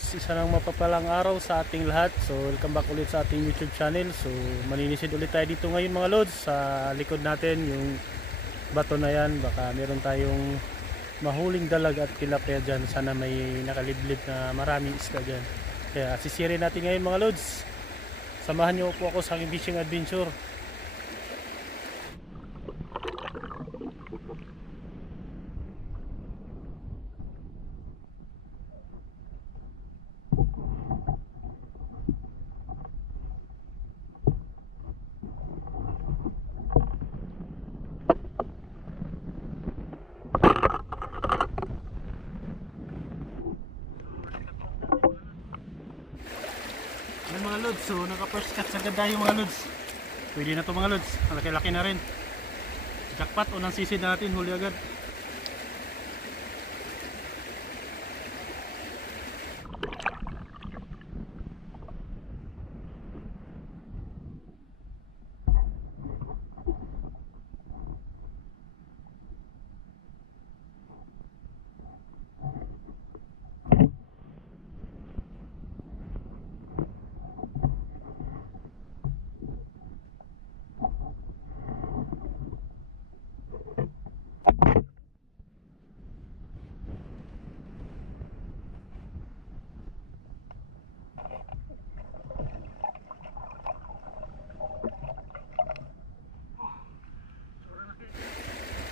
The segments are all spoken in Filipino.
lods, isa ng mapapalang araw sa ating lahat. So welcome back ulit sa ating YouTube channel. So maninisid ulit tayo dito ngayon mga lods. Sa likod natin yung bato na yan, baka meron tayong mahuling dalag at tilapia dyan. Sana may nakaliblib na maraming isda dyan. Kaya sisirin natin ngayon mga lods. Samahan niyo po ako sa aking fishing adventure. Yan mga lods, so naka first catch agad tayo mga lods. Pwede na to mga lods, malaki-laki na rin. Jackpot, unang sisid natin, huli agad.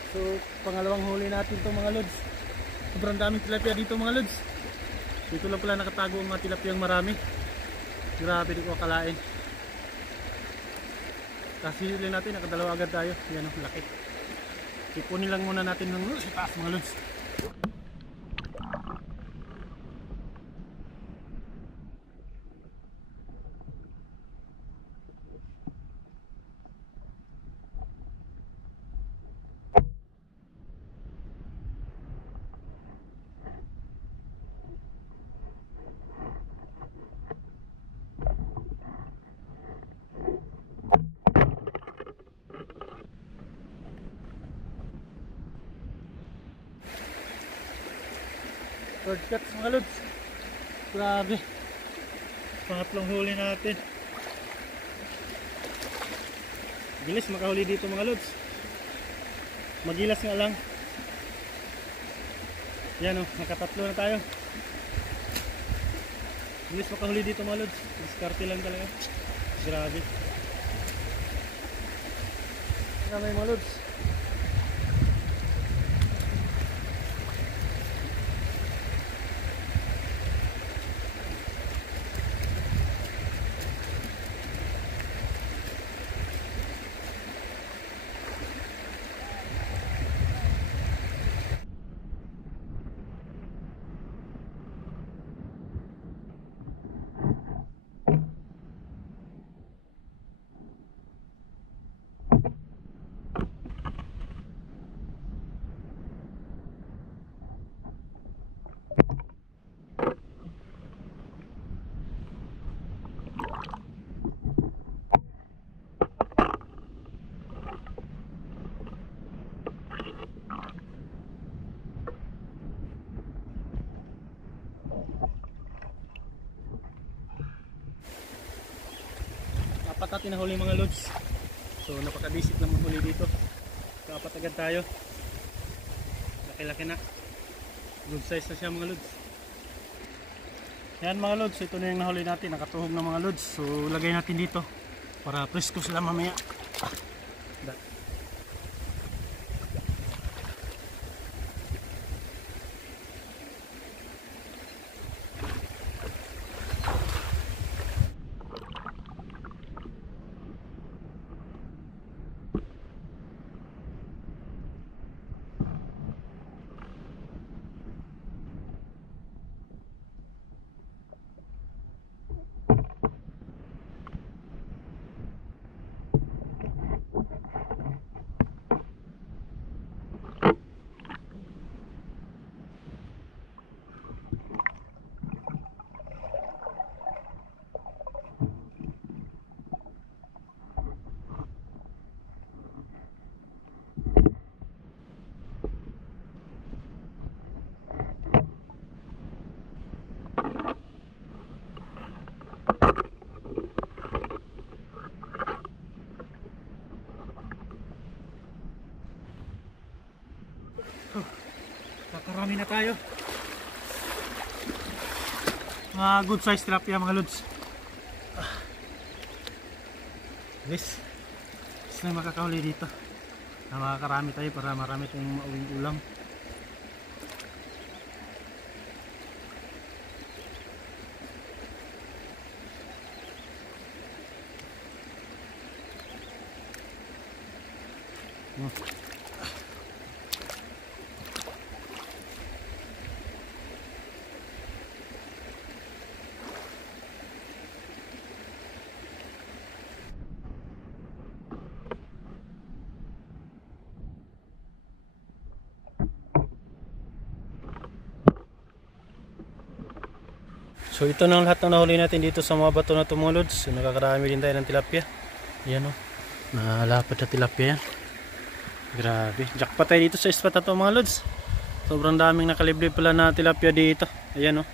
So pangalawang huli natin to mga lods. Sobrang daming tilapia dito mga lods. Dito lang pala nakatago ang mga tilapiyang marami. Grabe, di ko akalain. Kasi huli natin, nakadalawa agad tayo. Yan o, laki. Ipunin lang muna natin ng sa taas mga lods. Third catch mga lods. Grabe. Pangatlong huli natin. Bilis makahuli dito mga lods. Magilas nga lang. Yan o, nakatatlo na tayo. Bilis makahuli dito mga lods. Diskarte lang talaga. Grabe. Kamay mga lods. Apat natin na huli mga lods. So napaka-basic naman huli dito. So apat agad tayo. Laki-laki na. Good size na siya mga lods. Yan mga lods, ito na yung nahuli natin. Nakatuhog na mga lods. So lagay natin dito para presko sila mamaya. na tayo. Mga good size tilapia mga lods. Yes. Gusto na makakahuli dito. Na makakarami tayo para marami tayong mauwing ulam. So ito na lahat ng nahuli natin dito sa mga bato na ito mga lods. So, nakakarami din tayo ng tilapia. Ayan o, nalapad na tilapia yan. Grabe, jackpot tayo dito sa spot na ito mga lods. Sobrang daming nakalibre pala na tilapia dito. Ayan o.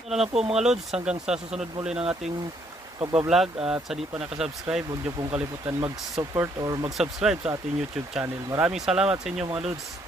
Ito na lang po mga lods, hanggang sa susunod muli ng ating pagbablog. At sa di pa nakasubscribe, huwag niyo pong kalimutan mag-support or mag-subscribe sa ating YouTube channel. Maraming salamat sa inyo mga lods.